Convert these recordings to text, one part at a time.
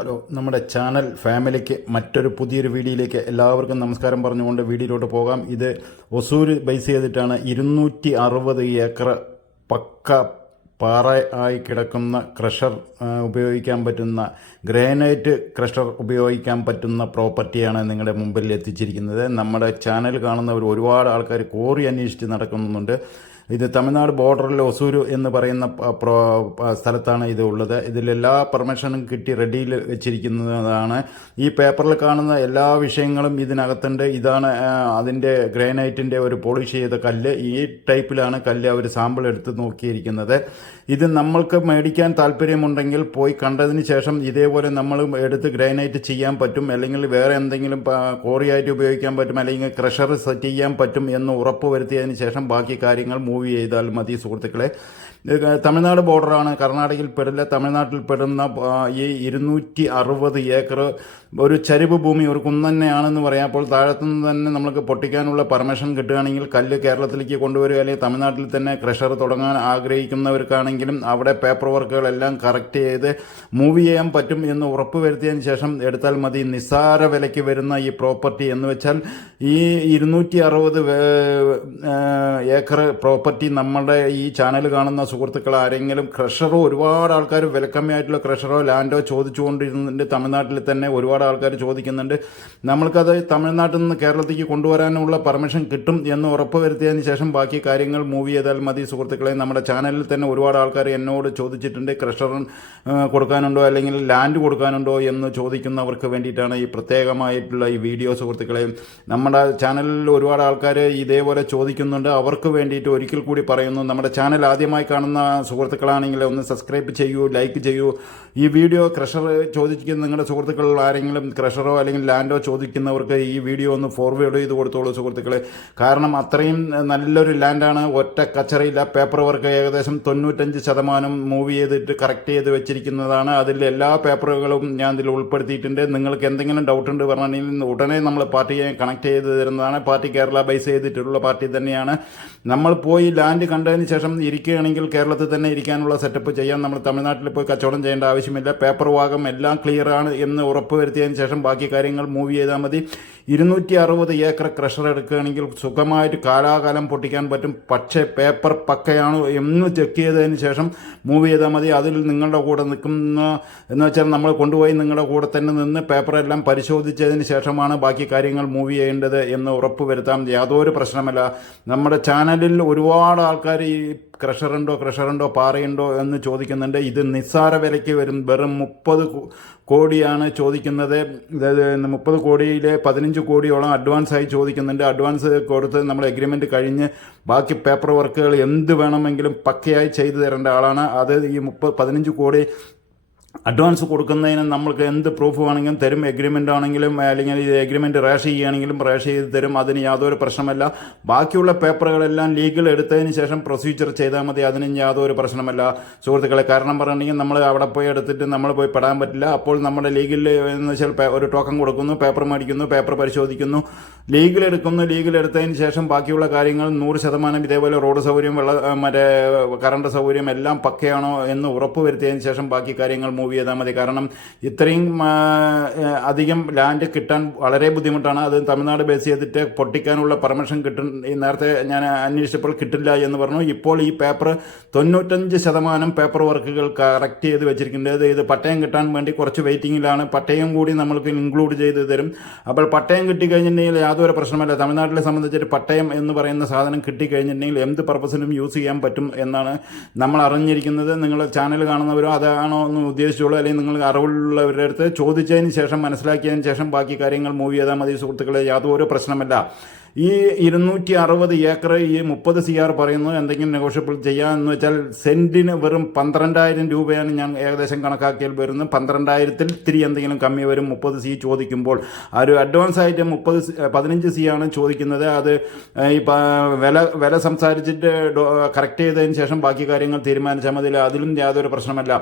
Hello, നമ്മുടെ channel ഫാമിലിക്ക് മറ്റൊരു പുതിയൊരു വീഡിയോയിലേക്ക് എല്ലാവർക്കും നമസ്കാരം പറഞ്ഞുകൊണ്ട് വീഡിയോയിലോട്ട് പോകാം. ഇത് ഒസൂർ ബേസ് ചെയ്തിട്ടാണ് 260 ഏക്കർ പക്ക പാറ ആയി കിടക്കുന്ന ക്രഷർ ഉപയോഗിക്കാൻ പറ്റുന്ന ഗ്രാനൈറ്റ് ക്രഷർ ഉപയോഗിക്കാൻ പറ്റുന്ന പ്രോപ്പർട്ടിയാണ് നിങ്ങളുടെ മുമ്പിൽ എത്തിച്ചിരിക്കുന്നത്. നമ്മുടെ ചാനൽ കാണുന്നവർ ഒരുപാട് ആൾക്കാർ കോറി അന്വേഷിച്ച് നടക്കുന്നുണ്ട്. ഇത് തമിഴ്നാട് ബോർഡറിൽ ഒസൂർ എന്ന് പറയുന്ന സ്ഥലത്താണ് ഇത് ഉള്ളത്. ഇതിലെല്ലാ പെർമിഷനും കിട്ടി റെഡിയിൽ വെച്ചിരിക്കുന്നതാണ്. ഈ പേപ്പറിൽ കാണുന്ന എല്ലാ വിഷയങ്ങളും ഇതിനകത്തുണ്ട്. ഇതാണ് അതിൻ്റെ ഗ്രാനൈറ്റിൻ്റെ ഒരു പോളിഷ് ചെയ്ത കല്ല്. ഈ ടൈപ്പിലാണ് കല്ല് അവർ സാമ്പിൾ എടുത്ത് നോക്കിയിരിക്കുന്നത്. ഇത് നമ്മൾക്ക് മേടിക്കാൻ താല്പര്യമുണ്ടെങ്കിൽ പോയി കണ്ടതിന് ശേഷം ഇതേപോലെ നമ്മൾ എടുത്ത് ഗ്രാനൈറ്റ് ചെയ്യാൻ പറ്റും, അല്ലെങ്കിൽ വേറെ എന്തെങ്കിലും കോറിയായിട്ട് ഉപയോഗിക്കാൻ പറ്റും, അല്ലെങ്കിൽ ക്രഷർ സെറ്റ് ചെയ്യാൻ പറ്റും എന്ന് ഉറപ്പ് വരുത്തിയതിന് ശേഷം ബാക്കി കാര്യങ്ങൾ മൂവ് ചെയ്താൽ മതി സുഹൃത്തുക്കളെ. തമിഴ്നാട് ബോർഡറാണ്, കർണാടകയിൽ പെടില്ല. തമിഴ്നാട്ടിൽ പെടുന്ന ഈ 260 ഏക്കർ ഒരു ചരിവ് ഭൂമി, ഒരു കുന്നന്നെയാണെന്ന് പറയാം. അപ്പോൾ താഴത്തുനിന്ന് തന്നെ നമുക്ക് പൊട്ടിക്കാനുള്ള പെർമിഷൻ കിട്ടുകയാണെങ്കിൽ കല്ല് കേരളത്തിലേക്ക് കൊണ്ടുവരിക, അല്ലെങ്കിൽ തമിഴ്നാട്ടിൽ തന്നെ ക്രഷർ തുടങ്ങാൻ ആഗ്രഹിക്കുന്നവർക്കാണെങ്കിലും അവിടെ പേപ്പർ വർക്കുകളെല്ലാം കറക്റ്റ് ചെയ്ത് മൂവ് ചെയ്യാൻ പറ്റും എന്ന് ഉറപ്പ് വരുത്തിയതിന് ശേഷം എടുത്താൽ മതി. നിസ്സാര വിലയ്ക്ക് വരുന്ന ഈ പ്രോപ്പർട്ടി എന്ന് വെച്ചാൽ ഈ 260 ഏക്കർ പ്രോപ്പർട്ടി നമ്മുടെ ഈ ചാനൽ കാണുന്ന സുഹൃത്തുക്കൾ ആരെങ്കിലും ക്രഷറോ, ഒരുപാട് ആൾക്കാർ വിലക്കമ്മിയായിട്ടുള്ള ക്രഷറോ ലാൻഡോ ചോദിച്ചുകൊണ്ടിരുന്നുണ്ട്. തമിഴ്നാട്ടിൽ തന്നെ ഒരുപാട് ആൾക്കാർ ചോദിക്കുന്നുണ്ട്. നമ്മൾക്കത് തമിഴ്നാട്ടിൽ നിന്ന് കേരളത്തിലേക്ക് കൊണ്ടുവരാനുള്ള പെർമിഷൻ കിട്ടും എന്ന് ഉറപ്പ് വരുത്തിയതിന് ശേഷം ബാക്കി കാര്യങ്ങൾ മൂവ് ചെയ്താൽ മതി സുഹൃത്തുക്കളെ. നമ്മുടെ ചാനലിൽ തന്നെ ഒരുപാട് ആൾക്കാർ എന്നോട് ചോദിച്ചിട്ടുണ്ട്, ക്രഷർ കൊടുക്കാനുണ്ടോ അല്ലെങ്കിൽ ലാൻഡ് കൊടുക്കാനുണ്ടോ എന്ന് ചോദിക്കുന്നവർക്ക് വേണ്ടിയിട്ടാണ് ഈ പ്രത്യേകമായിട്ടുള്ള ഈ വീഡിയോ സുഹൃത്തുക്കളെ. നമ്മുടെ ചാനലിൽ ഒരുപാട് ആൾക്കാർ ഇതേപോലെ ചോദിക്കുന്നുണ്ട്. അവർക്ക് വേണ്ടിയിട്ട് ഒരിക്കൽ കൂടി പറയുന്നു, നമ്മുടെ ചാനൽ ആദ്യമായി കാണുന്ന സുഹൃത്തുക്കളാണെങ്കിൽ ഒന്ന് സബ്സ്ക്രൈബ് ചെയ്യൂ, ലൈക്ക് ചെയ്യൂ. ഈ വീഡിയോ ക്രഷർ ചോദിക്കുന്ന നിങ്ങളുടെ സുഹൃത്തുക്കൾ ആരെങ്കിലും ക്രഷറോ അല്ലെങ്കിൽ ലാൻഡോ ചോദിക്കുന്നവർക്ക് ഈ വീഡിയോ ഒന്ന് ഫോർവേഡ് ചെയ്ത് കൊടുത്തോളൂ സുഹൃത്തുക്കളെ. കാരണം അത്രയും നല്ലൊരു ലാൻഡാണ്, ഒറ്റ കച്ചറയില്ല. പേപ്പർ വർക്ക് ഏകദേശം 95% മൂവ് ചെയ്തിട്ട് കറക്റ്റ് ചെയ്ത് വെച്ചിരിക്കുന്നതാണ്. അതിൽ എല്ലാ പേപ്പറുകളും ഞാൻ ഇതിൽ ഉൾപ്പെടുത്തിയിട്ടുണ്ട്. നിങ്ങൾക്ക് എന്തെങ്കിലും ഡൗട്ട് ഉണ്ട് പറഞ്ഞാൽ ഉടനെ നമ്മൾ പാർട്ടിയെ കണക്ട് ചെയ്ത് തരുന്നതാണ്. പാർട്ടി കേരള ബേസ് ചെയ്തിട്ടുള്ള പാർട്ടി തന്നെയാണ്. നമ്മൾ പോയി ലാൻഡ് കണ്ടതിന് ശേഷം ഇരിക്കുകയാണെങ്കിൽ കേരളത്തിൽ തന്നെ ഇരിക്കാനുള്ള സെറ്റപ്പ് ചെയ്യാം. നമ്മൾ തമിഴ്നാട്ടിൽ പോയി കച്ചവടം ചെയ്യേണ്ട ആവശ്യമില്ല. പേപ്പർ ഭാഗം എല്ലാം ക്ലിയർ ആണ് എന്ന് ഉറപ്പ് വരുത്തിയതിന് ശേഷം ബാക്കി കാര്യങ്ങൾ മൂവ് ചെയ്താൽ മതി. 260 ഏക്കർ ക്രഷർ എടുക്കുകയാണെങ്കിൽ സുഖമായിട്ട് കാലാകാലം പൊട്ടിക്കാൻ പറ്റും. പക്ഷേ പേപ്പർ പക്കയാണോ എന്ന് ചെക്ക് ചെയ്തതിന് ശേഷം മൂവ് ചെയ്താൽ മതി. അതിൽ നിങ്ങളുടെ കൂടെ നിൽക്കുന്ന എന്ന് വെച്ചാൽ നമ്മൾ കൊണ്ടുപോയി നിങ്ങളുടെ കൂടെ തന്നെ നിന്ന് പേപ്പറെല്ലാം പരിശോധിച്ചതിന് ശേഷമാണ് ബാക്കി കാര്യങ്ങൾ മൂവ് ചെയ്യേണ്ടത് എന്ന് ഉറപ്പ് വരുത്താം. യാതൊരു പ്രശ്നമല്ല. നമ്മുടെ ചാനലിൽ ഒരുപാട് ആൾക്കാർ ഈ ക്രഷറുണ്ടോ പാറയുണ്ടോ എന്ന് ചോദിക്കുന്നുണ്ട്. ഇത് നിസ്സാര വിലയ്ക്ക് വരും. വെറും 30 കോടിയാണ് ചോദിക്കുന്നത്. അതായത് 30 കോടിയിൽ 15 കോടിയോളം അഡ്വാൻസ് ആയി ചോദിക്കുന്നുണ്ട്. അഡ്വാൻസ് കൊടുത്ത് നമ്മൾ എഗ്രിമെൻറ്റ് കഴിഞ്ഞ് ബാക്കി പേപ്പർ വർക്കുകൾ എന്ത് വേണമെങ്കിലും പക്കയായി ചെയ്തു തരേണ്ട ആളാണ്. അത് ഈ 15 കോടി അഡ്വാൻസ് കൊടുക്കുന്നതിന് നമ്മൾക്ക് എന്ത് പ്രൂഫ് വേണമെങ്കിലും തരും. എഗ്രിമെൻ്റ് ആണെങ്കിലും അല്ലെങ്കിൽ എഗ്രിമെൻറ്റ് റേഷ് ചെയ്യുകയാണെങ്കിലും റേഷ് ചെയ്ത് തരും. അതിന് യാതൊരു പ്രശ്നമല്ല. ബാക്കിയുള്ള പേപ്പറുകളെല്ലാം ലീഗൽ എടുത്തതിന് ശേഷം പ്രൊസീജിയർ ചെയ്താൽ മതി. അതിന് യാതൊരു പ്രശ്നമല്ല സുഹൃത്തുക്കളെ. കാരണം പറഞ്ഞിട്ടുണ്ടെങ്കിൽ നമ്മൾ അവിടെ പോയി എടുത്തിട്ട് നമ്മൾ പോയി പെടാൻ പറ്റില്ല. അപ്പോൾ നമ്മുടെ ലീഗൽ എന്ന് വെച്ചാൽ ഒരു ടോക്കൺ കൊടുക്കുന്നു, പേപ്പർ മേടിക്കുന്നു, പേപ്പർ പരിശോധിക്കുന്നു, ലീഗൽ എടുക്കുന്നു. ലീഗൽ എടുത്തതിന് ശേഷം ബാക്കിയുള്ള കാര്യങ്ങൾ 100% ഇതേപോലെ റോഡ് സൗകര്യം, മറ്റേ കറണ്ട് സൗകര്യം എല്ലാം പക്കയാണോ എന്ന് ഉറപ്പ് വരുത്തിയതിന് ശേഷം ബാക്കി കാര്യങ്ങൾ മൂവ് ചെയ്താൽ മതി. കാരണം ഇത്രയും അധികം ലാൻഡ് കിട്ടാൻ വളരെ ബുദ്ധിമുട്ടാണ്. അത് തമിഴ്നാട് ബേസ് ചെയ്തിട്ട് പൊട്ടിക്കാനുള്ള പെർമിഷൻ കിട്ടും. നേരത്തെ ഞാൻ അന്വേഷിച്ചപ്പോൾ കിട്ടില്ല എന്ന് പറഞ്ഞു. ഇപ്പോൾ ഈ പേപ്പർ 95% പേപ്പർ വർക്കുകൾ കറക്റ്റ് ചെയ്ത് വെച്ചിരിക്കുന്നത്. ഇത് പട്ടയം കിട്ടാൻ വേണ്ടി കുറച്ച് വെയിറ്റിങ്ങിലാണ്. പട്ടയം കൂടി നമ്മൾക്ക് ഇൻക്ലൂഡ് ചെയ്ത് തരും. അപ്പോൾ പട്ടയം കിട്ടിക്കഴിഞ്ഞിട്ടുണ്ടെങ്കിൽ യാതൊരു പ്രശ്നമല്ല. തമിഴ്നാട്ടിലെ സംബന്ധിച്ചിട്ട് പട്ടയം എന്ന് പറയുന്ന സാധനം കിട്ടിക്കഴിഞ്ഞിട്ടുണ്ടെങ്കിൽ എന്ത് പർപ്പസിനും യൂസ് ചെയ്യാൻ പറ്റും എന്നാണ് നമ്മൾ അറിഞ്ഞിരിക്കുന്നത്. നിങ്ങൾ ചാനൽ കാണുന്നവരോ അതാണോ എന്ന് ഉദ്ദേശിച്ചോളൂ, അല്ലെങ്കിൽ നിങ്ങൾ അറിവുള്ളവരുടെ അടുത്ത് ചോദിച്ചതിന് ശേഷം മനസ്സിലാക്കിയതിന് ശേഷം ബാക്കി കാര്യങ്ങൾ മൂവ് ചെയ്താൽ മതി സുഹൃത്തുക്കളെ. യാതൊരു പ്രശ്നമല്ല. ഈ 260 ഏക്കർ ഈ 30 CR പറയുന്നു എന്തെങ്കിലും നെഗോഷ്യബിൾ ചെയ്യാമെന്ന് വെച്ചാൽ സെൻറ്റിന് വെറും 12,000 രൂപയാണ് ഞാൻ ഏകദേശം കണക്കാക്കിയാൽ വരുന്നത്. 12,000-ൽ ഇത്തിരി എന്തെങ്കിലും കമ്മി വരും 30 C ചോദിക്കുമ്പോൾ. ആ ഒരു അഡ്വാൻസ് ആയിട്ട് 15 C ആണ് ചോദിക്കുന്നത്. അത് ഈ വില സംസാരിച്ചിട്ട് കറക്റ്റ് ചെയ്തതിന് ശേഷം ബാക്കി കാര്യങ്ങൾ തീരുമാനിച്ചാൽ മതി. അതിലും യാതൊരു പ്രശ്നമല്ല.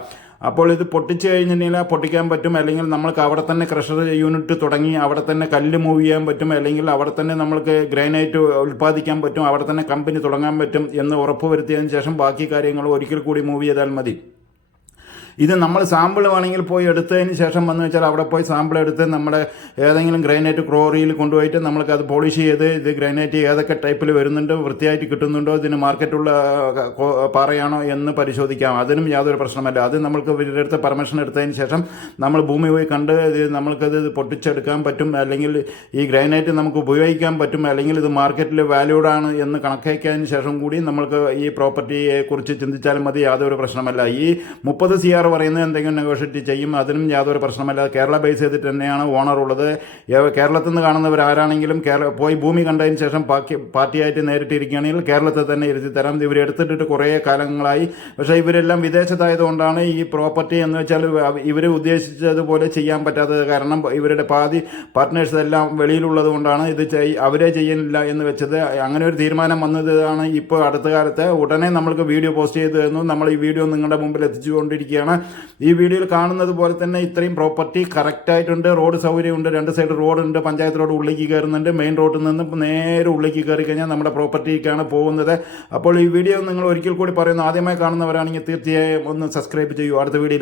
അപ്പോൾ ഇത് പൊട്ടിച്ച് കഴിഞ്ഞിട്ടുണ്ടെങ്കിൽ പൊട്ടിക്കാൻ പറ്റും, അല്ലെങ്കിൽ നമ്മൾക്ക് അവിടെ തന്നെ ക്രഷർ യൂണിറ്റ് തുടങ്ങി അവിടെ തന്നെ കല്ല് മൂവ് ചെയ്യാൻ പറ്റും, അല്ലെങ്കിൽ അവിടെ തന്നെ നമ്മൾക്ക് ഗ്രാനൈറ്റ് ഉൽപ്പാദിക്കാൻ പറ്റും, അവിടെ തന്നെ കമ്പനി തുടങ്ങാൻ പറ്റും എന്ന് ഉറപ്പ് വരുത്തിയതിന് ശേഷം ബാക്കി കാര്യങ്ങൾ ഒരിക്കൽ കൂടി മൂവ് ചെയ്താൽ മതി. ഇത് നമ്മൾ സാമ്പിൾ വേണമെങ്കിൽ പോയി എടുത്തതിന് ശേഷം വന്നു വെച്ചാൽ അവിടെ പോയി സാമ്പിൾ എടുത്ത് നമ്മുടെ ഏതെങ്കിലും ഗ്രാനൈറ്റ് ക്രോറിയിൽ കൊണ്ടുപോയിട്ട് നമ്മൾക്ക് അത് പോളിഷ് ചെയ്ത് ഇത് ഗ്രാനൈറ്റ് ഏതൊക്കെ ടൈപ്പിൽ വരുന്നുണ്ട്, വൃത്തിയായിട്ട് കിട്ടുന്നുണ്ടോ, ഇതിന് മാർക്കറ്റുള്ള പാറയാണോ എന്ന് പരിശോധിക്കാം. അതിനും യാതൊരു പ്രശ്നമല്ല. അത് നമ്മൾക്ക് ഇവരുടെ അടുത്ത് പെർമിഷൻ എടുത്തതിന് ശേഷം നമ്മൾ ഭൂമി പോയി കണ്ട് നമ്മൾക്കത് പൊട്ടിച്ചെടുക്കാൻ പറ്റും, അല്ലെങ്കിൽ ഈ ഗ്രാനൈറ്റ് നമുക്ക് ഉപയോഗിക്കാൻ പറ്റും, അല്ലെങ്കിൽ ഇത് മാർക്കറ്റിൽ വാല്യൂഡ് ആണ് എന്ന് കണക്കാക്കിയതിന് ശേഷം കൂടി നമ്മൾക്ക് ഈ പ്രോപ്പർട്ടിയെ കുറിച്ച് ചിന്തിച്ചാലും മതി. യാതൊരു പ്രശ്നമല്ല. ഈ 30 CR പറയുന്നത് എന്തെങ്കിലും നെഗോഷിയേറ്റ് ചെയ്യും, അതിനും യാതൊരു പ്രശ്നമല്ല. കേരള ബേസ് ചെയ്തിട്ട് തന്നെയാണ് ഓണർ ഉള്ളത്. കേരളത്തിൽ നിന്ന് കാണുന്നവർ ആരാണെങ്കിലും പോയി ഭൂമി കണ്ടതിന് ശേഷം പാർട്ടിയായിട്ട് നേരിട്ടിരിക്കുകയാണെങ്കിൽ കേരളത്തിൽ തന്നെ ഇരുത്തി തരാം. ഇവരെടുത്തിട്ട് കുറേ കാലങ്ങളായി. പക്ഷേ ഇവരെല്ലാം വിദേശത്തായതുകൊണ്ടാണ് ഈ പ്രോപ്പർട്ടി എന്ന് വെച്ചാൽ ഇവർ ഉദ്ദേശിച്ചതുപോലെ ചെയ്യാൻ പറ്റാത്തത്. കാരണം ഇവരുടെ പാതി പാർട്ട്നേഴ്സ് എല്ലാം വെളിയിലുള്ളത് കൊണ്ടാണ് ഇത് അവരെ ചെയ്യുന്നില്ല എന്ന് വെച്ചത്. അങ്ങനെ ഒരു തീരുമാനം വന്നതാണ് ഇപ്പോൾ അടുത്ത കാലത്ത്. ഉടനെ നമ്മൾക്ക് വീഡിയോ പോസ്റ്റ് ചെയ്ത് തന്നു. നമ്മൾ ഈ വീഡിയോ നിങ്ങളുടെ മുമ്പിൽ എത്തിച്ചുകൊണ്ടിരിക്കുകയാണ്. ഈ വീഡിയോയിൽ കാണുന്നത് പോലെ തന്നെ ഇത്രയും പ്രോപ്പർട്ടി കറക്റ്റായിട്ടുണ്ട്. റോഡ് സൗകര്യമുണ്ട്, 2 സൈഡ് റോഡുണ്ട്, പഞ്ചായത്ത് റോഡ് ഉള്ളിലേക്ക് കയറുന്നുണ്ട്. മെയിൻ റോഡിൽ നിന്ന് നേരെ ഉള്ളിലേക്ക് കയറി കഴിഞ്ഞാൽ നമ്മുടെ പ്രോപ്പർട്ടിക്കാണ് പോകുന്നത്. അപ്പോൾ ഈ വീഡിയോ നിങ്ങൾ ഒരിക്കൽ കൂടി പറയുന്നു, ആദ്യമായി കാണുന്നവരാണെങ്കിൽ തീർച്ചയായും ഒന്ന് സബ്സ്ക്രൈബ് ചെയ്യൂ. അടുത്ത വീഡിയോ